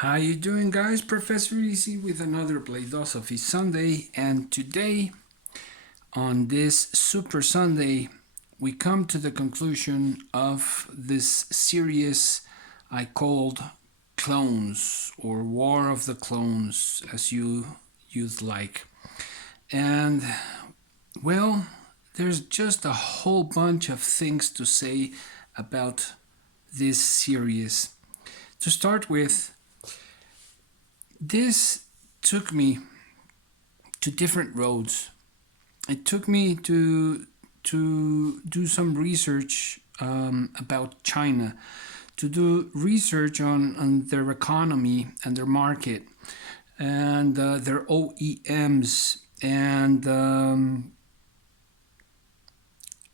How you doing, guys? Professor Easy with another BLADE-OSOPHY Sunday, and today, on this Super Sunday, we come to the conclusion of this series I called Clones, or War of the Clones, as you'd like. And, well, there's just a whole bunch of things to say about this series. To start with, this took me to different roads. It took me to do some research about China, to do research on their economy and their market, and their OEMs, and on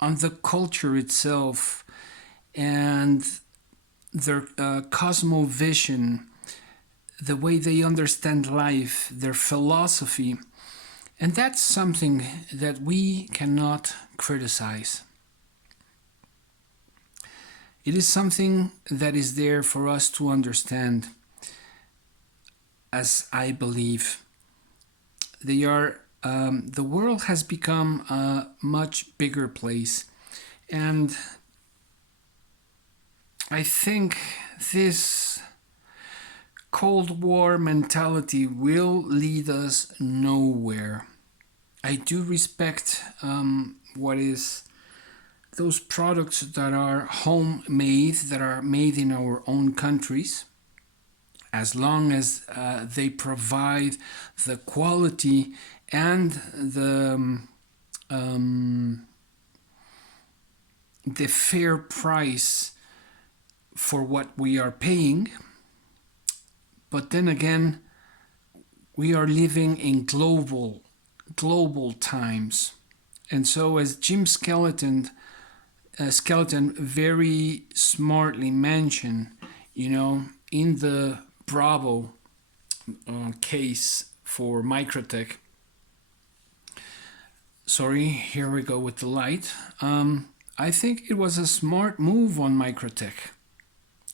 the culture itself, and their cosmovision, the way they understand life, their philosophy. And that's something that we cannot criticize. It is something that is there for us to understand, as I believe. The world has become a much bigger place. And I think this Cold War mentality will lead us nowhere. I do respect what is those products that are homemade, that are made in our own countries, as long as they provide the quality and the fair price for what we are paying. But then again, we are living in global times. And so, as Jim Skeleton very smartly mentioned, in the Bravo case for Microtech. Sorry, here we go with the light. I think it was a smart move on Microtech.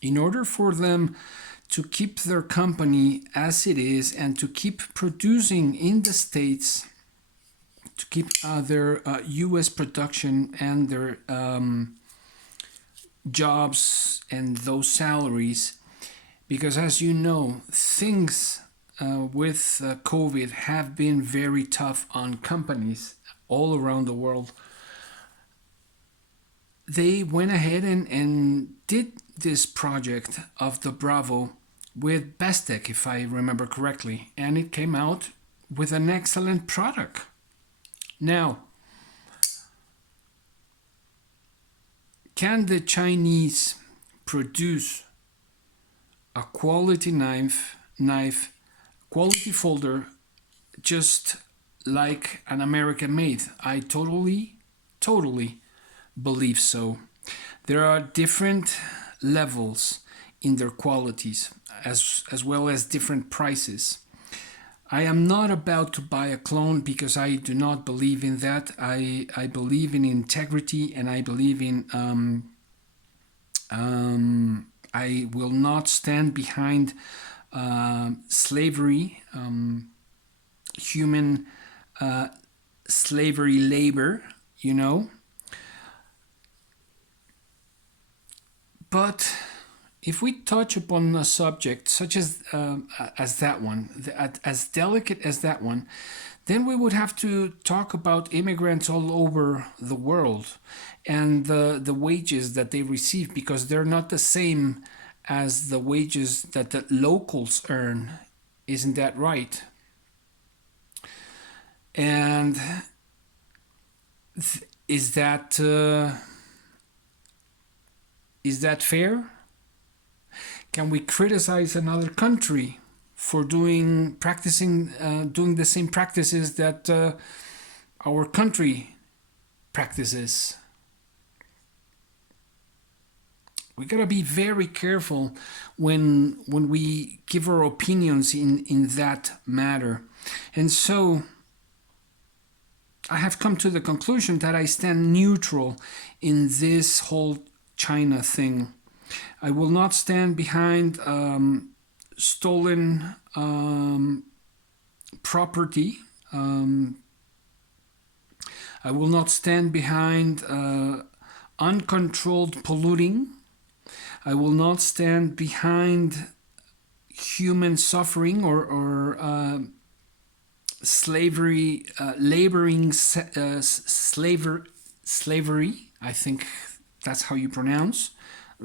In order for them to keep their company as it is and to keep producing in the States, to keep their US production and their jobs and those salaries, because as you know, things with COVID have been very tough on companies all around the world. They went ahead and did this project of the Bravo with Bestech, if I remember correctly, and it came out with an excellent product. Now, can the Chinese produce a quality knife, quality folder, just like an American made? I totally believe so. There are different levels in their qualities, as well as different prices. I am not about to buy a clone because I do not believe in that. I believe in integrity, and I believe in I will not stand behind slavery, human slavery labor, But if we touch upon a subject such as that one, as delicate as that one, then we would have to talk about immigrants all over the world and the wages that they receive, because they're not the same as the wages that the locals earn. Isn't that right? And is that fair? Can we criticize another country for doing the same practices that our country practices? We gotta be very careful when we give our opinions in that matter. And so I have come to the conclusion that I stand neutral in this whole China thing. I will not stand behind stolen property. I will not stand behind uncontrolled polluting. I will not stand behind human suffering or slavery, slavery. I think that's how you pronounce.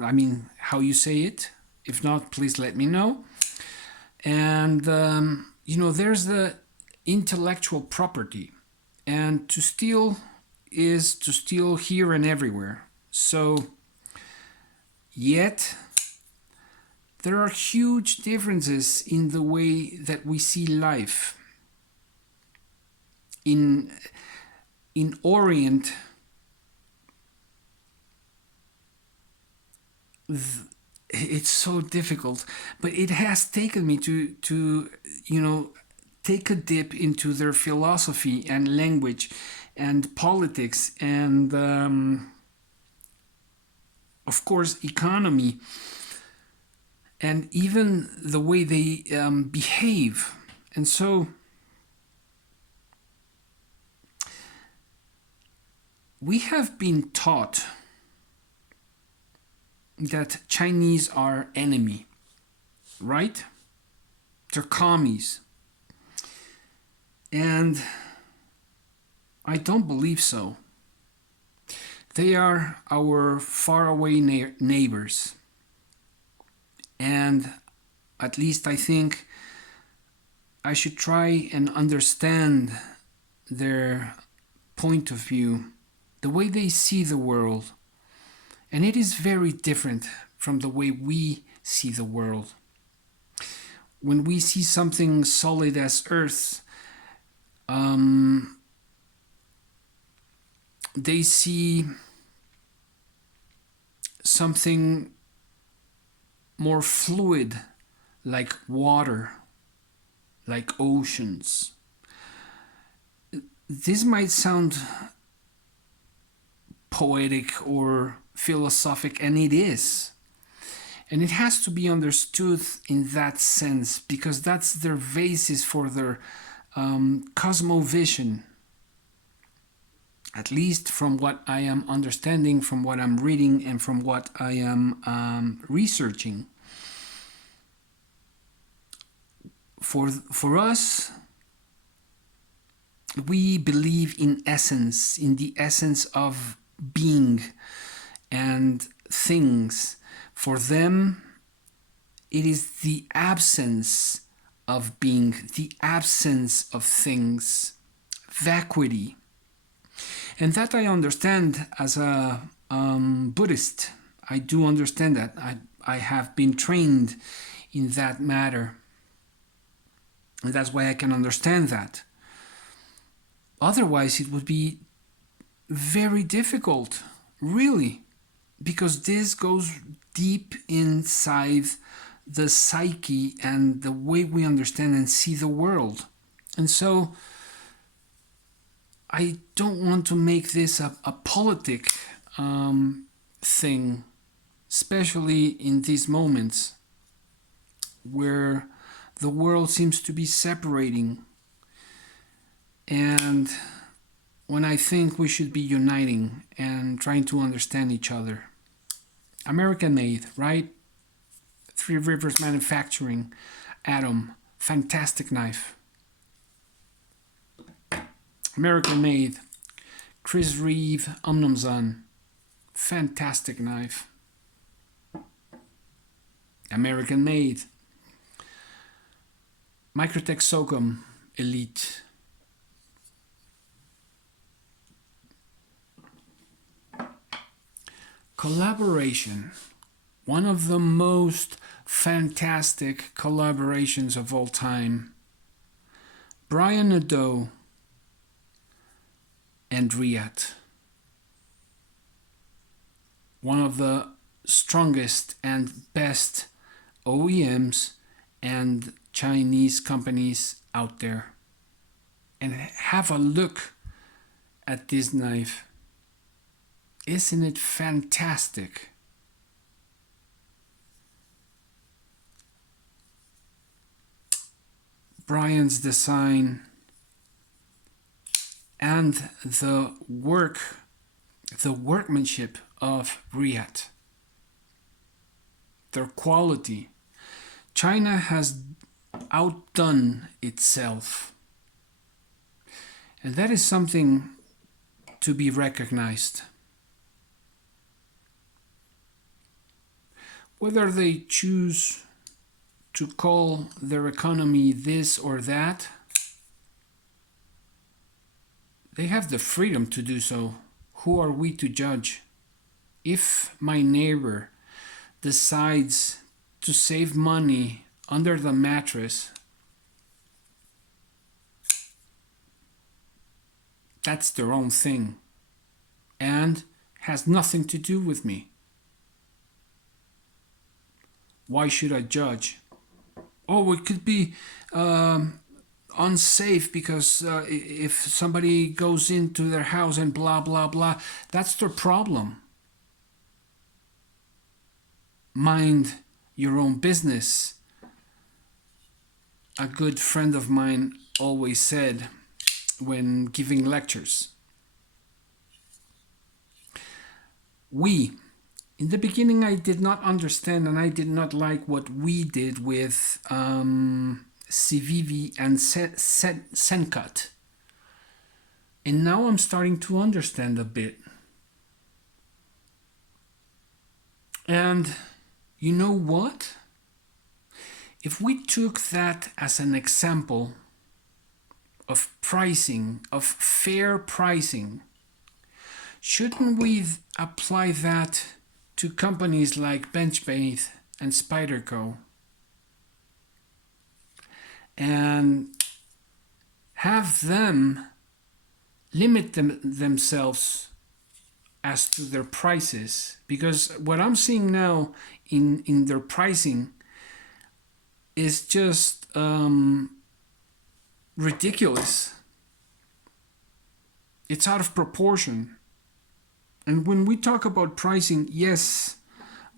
I mean, how you say it. If not, please let me know. And there's the intellectual property, and to steal is to steal here and everywhere. So, yet there are huge differences in the way that we see life. In Orient, it's so difficult, but it has taken me to take a dip into their philosophy and language and politics and of course economy, and even the way they behave. And so we have been taught that Chinese are enemy, right? They're commies. And I don't believe so. They are our faraway neighbors. And at least I think I should try and understand their point of view, the way they see the world. And it is very different from the way we see the world. When we see something solid as Earth, they see something more fluid, like water, like oceans. This might sound poetic or philosophic, and it is. And it has to be understood in that sense, because that's their basis for their cosmovision. At least from what I am understanding, from what I'm reading, and from what I am researching. For us, we believe in essence, in the essence of being and things. For them, it is the absence of being, the absence of things, vacuity. And that I understand as a Buddhist. I do understand that. I have been trained in that matter. And that's why I can understand that. Otherwise, it would be very difficult, really, because this goes deep inside the psyche and the way we understand and see the world. And so I don't want to make this a politic thing, especially in these moments where the world seems to be separating, and when I think we should be uniting and trying to understand each other. American made, right? Three Rivers Manufacturing, Atom, fantastic knife. American made, Chris Reeve, Omnumzan, fantastic knife. American made, Microtech Socom, Elite. Collaboration, one of the most fantastic collaborations of all time. Brian Nadeau and Riyadh, one of the strongest and best OEMs and Chinese companies out there. And have a look at this knife. Isn't it fantastic? Brian's design and the workmanship of Riyadh, their quality. China has outdone itself, and that is something to be recognized. Whether they choose to call their economy this or that, they have the freedom to do so. Who are we to judge? If my neighbor decides to save money under the mattress, that's their own thing and has nothing to do with me. Why should I judge? Oh, it could be unsafe because if somebody goes into their house and blah, blah, blah, that's their problem. Mind your own business. A good friend of mine always said when giving lectures. In the beginning, I did not understand and I did not like what we did with Civivi and Sencut. And now I'm starting to understand a bit. And you know what? If we took that as an example of pricing, of fair pricing, shouldn't we apply that to companies like Benchmade and Spyderco and have them limit themselves as to their prices? Because what I'm seeing now in their pricing is just ridiculous. It's out of proportion. And when we talk about pricing, yes,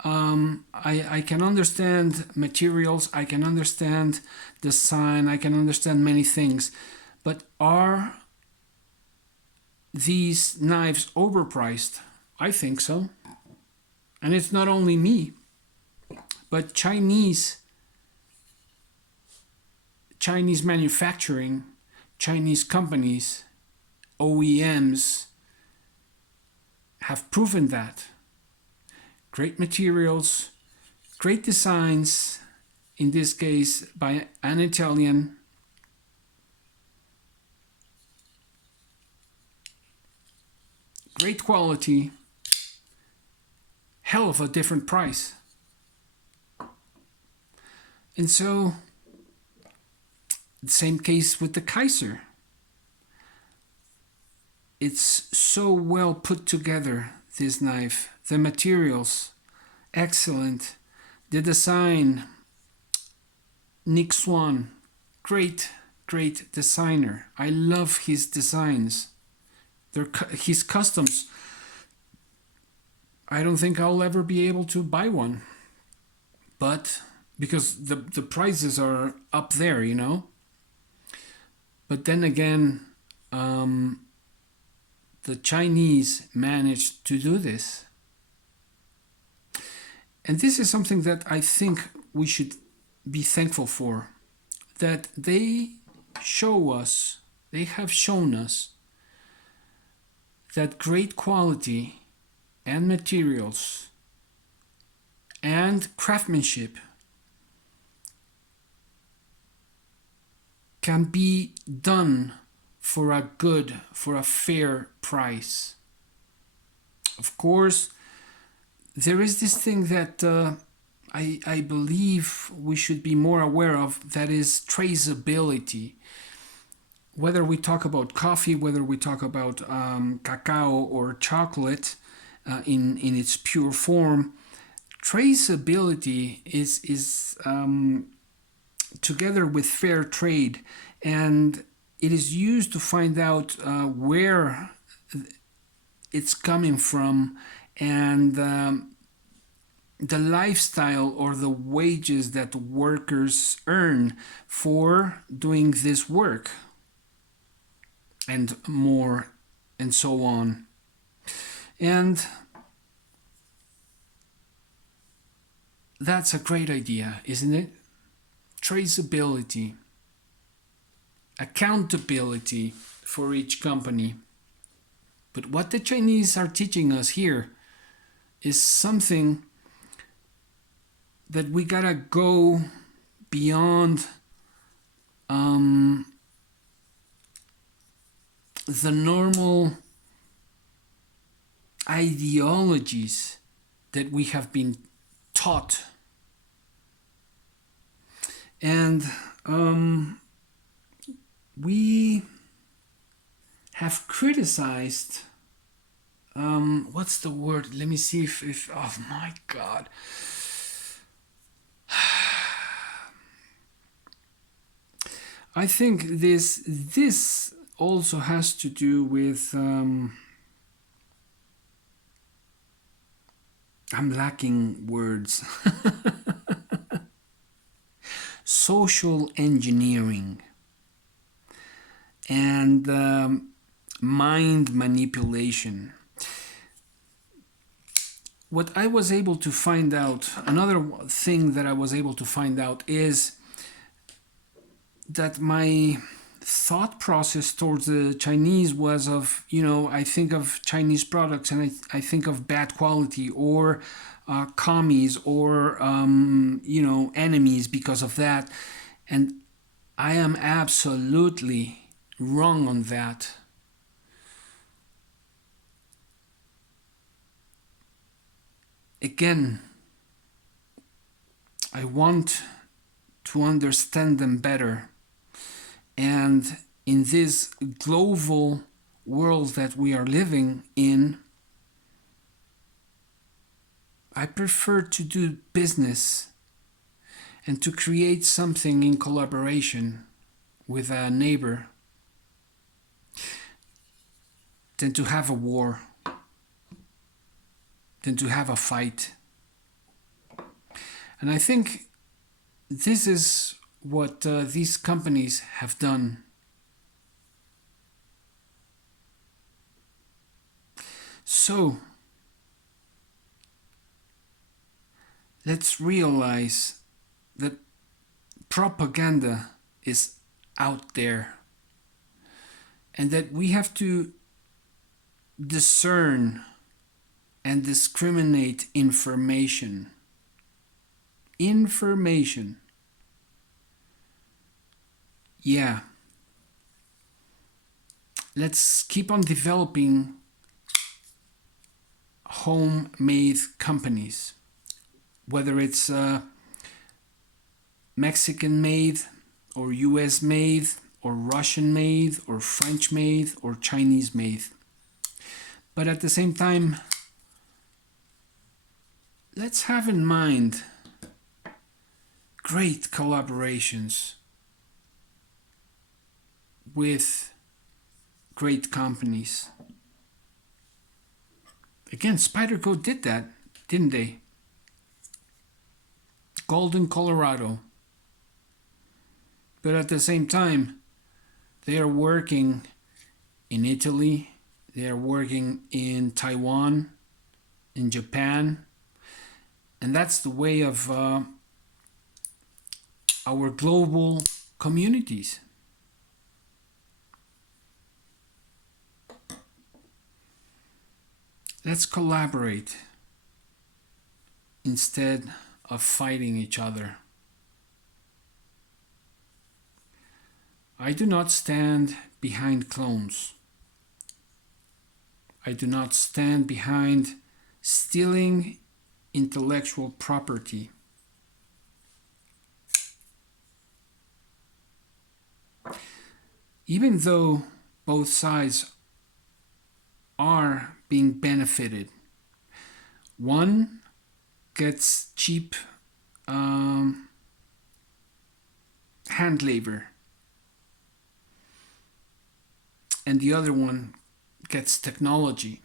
I can understand materials, I can understand design, I can understand many things, but are these knives overpriced? I think so. And it's not only me, but Chinese manufacturing, Chinese companies, OEMs, have proven that. Great materials, great designs, in this case by an Italian. Great quality, hell of a different price. And so, the same case with the Kaiser. It's so well put together, this knife. The materials, excellent. The design, Nick Swan, great designer. I love his designs. His customs. I don't think I'll ever be able to buy one. But, because the prices are up there, you know. But then again, the Chinese managed to do this. And this is something that I think we should be thankful for. That they have shown us that great quality and materials and craftsmanship can be done for a fair price. Of course, there is this thing that I believe we should be more aware of, that is traceability. Whether we talk about coffee, whether we talk about cacao or chocolate in its pure form, traceability is together with fair trade, and it is used to find out where it's coming from, and the lifestyle or the wages that workers earn for doing this work, and more, and so on. And that's a great idea, isn't it? Traceability, accountability for each company. But what the Chinese are teaching us here is something that we gotta go beyond the normal ideologies that we have been taught. And we have criticized, what's the word? Let me see if oh my God. I think this also has to do with I'm lacking words. Social engineering and mind manipulation. What I was able to find out, another thing that I was able to find out is that my thought process towards the Chinese was of, I think of Chinese products and I think of bad quality, or commies, or, enemies because of that. And I am absolutely wrong on that. Again, I want to understand them better. And in this global world that we are living in, I prefer to do business and to create something in collaboration with a neighbor than to have a war, than to have a fight. And I think this is what these companies have done. So let's realize that propaganda is out there, and that we have to discern and discriminate information. Yeah. Let's keep on developing homemade companies, whether it's Mexican made, or US made, or Russian made, or French made, or Chinese made. But at the same time, let's have in mind great collaborations with great companies. Again, Spyderco did that, didn't they? Golden, Colorado. But at the same time, they are working in Italy, they are working in Taiwan, in Japan, and that's the way of our global communities. Let's collaborate instead of fighting each other. I do not stand behind clones. I do not stand behind stealing intellectual property. Even though both sides are being benefited, one gets cheap hand labor, and the other one gets technology.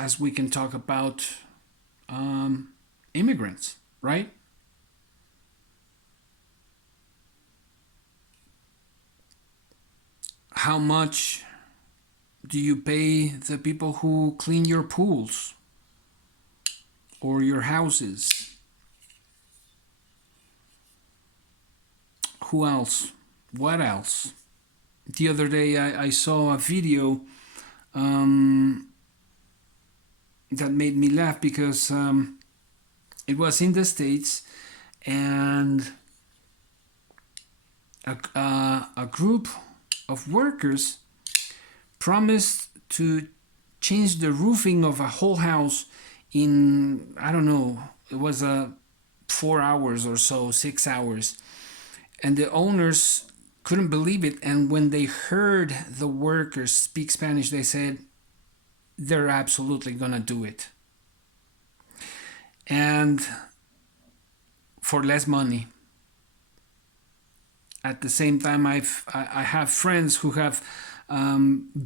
as we can talk about immigrants, right? How much do you pay the people who clean your pools or your houses? Who else? What else? The other day I saw a video that made me laugh because it was in the States, and a group of workers promised to change the roofing of a whole house in, I don't know, it was 4 hours or so, 6 hours. And the owners couldn't believe it. And when they heard the workers speak Spanish, they said they're absolutely gonna do it. And for less money. At the same time, I have friends who have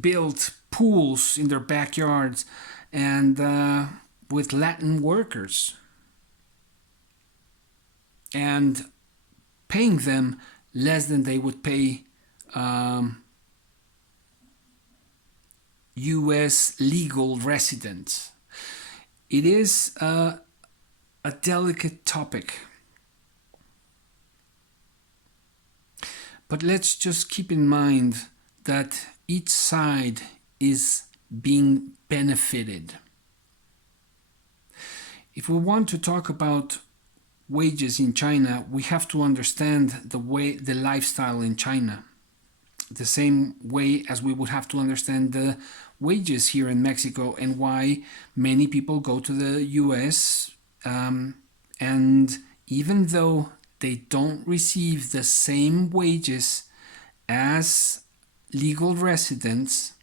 built pools in their backyards, and with Latin workers, and paying them less than they would pay U.S. legal residents. It is a delicate topic. But let's just keep in mind that each side is being benefited. If we want to talk about wages in China, we have to understand the lifestyle in China. The same way as we would have to understand the wages here in Mexico and why many people go to the US. And even though they don't receive the same wages as legal residents,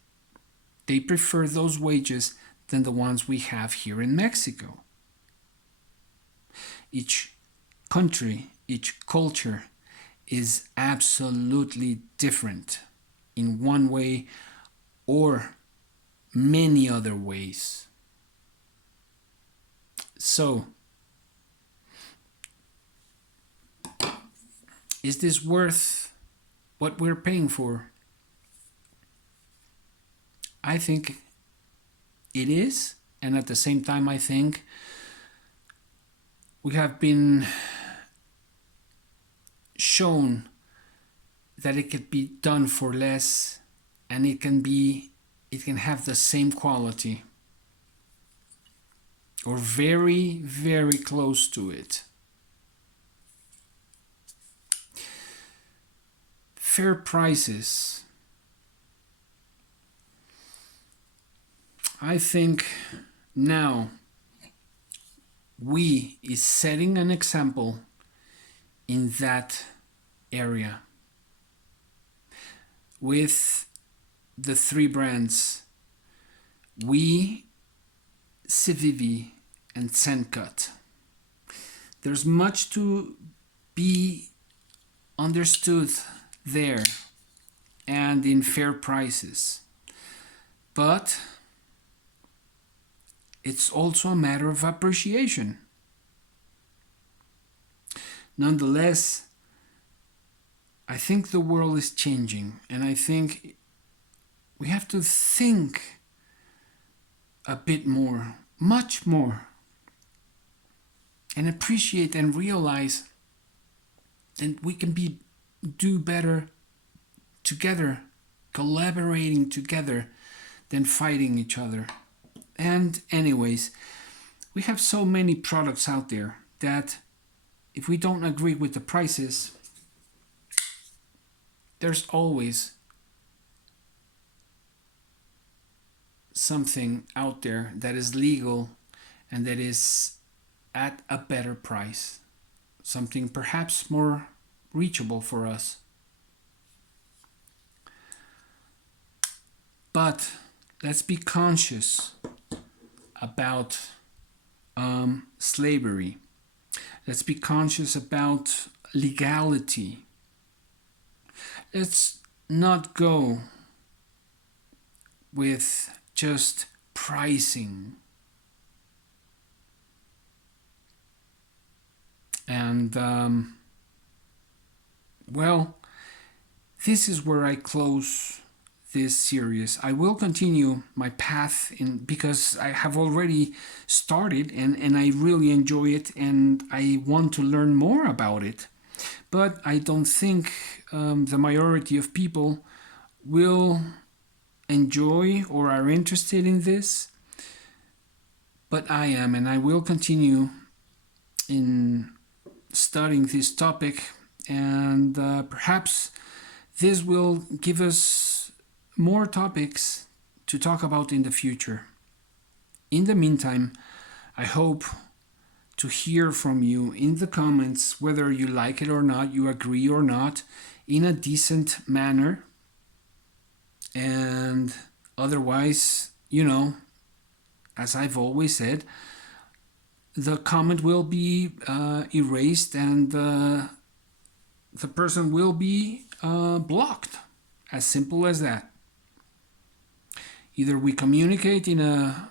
they prefer those wages than the ones we have here in Mexico. Each country, each culture is absolutely different in one way or many other ways. So, is this worth what we're paying for? I think it is, and at the same time I think we have been shown that it could be done for less, and it can have the same quality or very, very close to it. Fair prices. I think now we is setting an example in that area with the 3 brands, we, Civivi, and Zencut. There's much to be understood there and in fair prices, but it's also a matter of appreciation. Nonetheless, I think the world is changing, and I think we have to think a bit more, much more, and appreciate and realize that we can do better together, collaborating together, than fighting each other. And anyways, we have so many products out there that if we don't agree with the prices, there's always something out there that is legal and that is at a better price. Something perhaps more reachable for us. But let's be conscious about slavery. Let's be conscious about legality. Let's not go with just surprising. And well, this is where I close this series. I will continue my path because I have already started and I really enjoy it and I want to learn more about it. But I don't think the majority of people will enjoy or are interested in this. But I am, and I will continue in studying this topic, and perhaps this will give us more topics to talk about in the future. In the meantime, I hope to hear from you in the comments whether you like it or not, you agree or not, in a decent manner. And otherwise, as I've always said, the comment will be erased and the person will be blocked. As simple as that. Either we communicate in a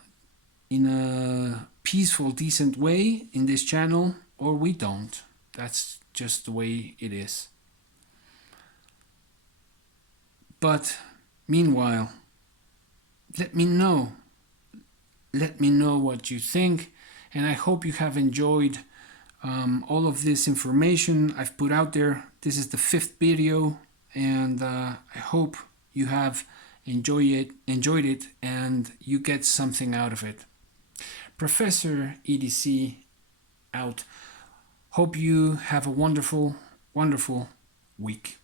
peaceful, decent way in this channel, or we don't. That's just the way it is. But meanwhile, let me know. Let me know what you think, and I hope you have enjoyed all of this information I've put out there. This is the 5th video, and I hope you have enjoyed it, and you get something out of it. Professor EDC out. Hope you have a wonderful, wonderful week.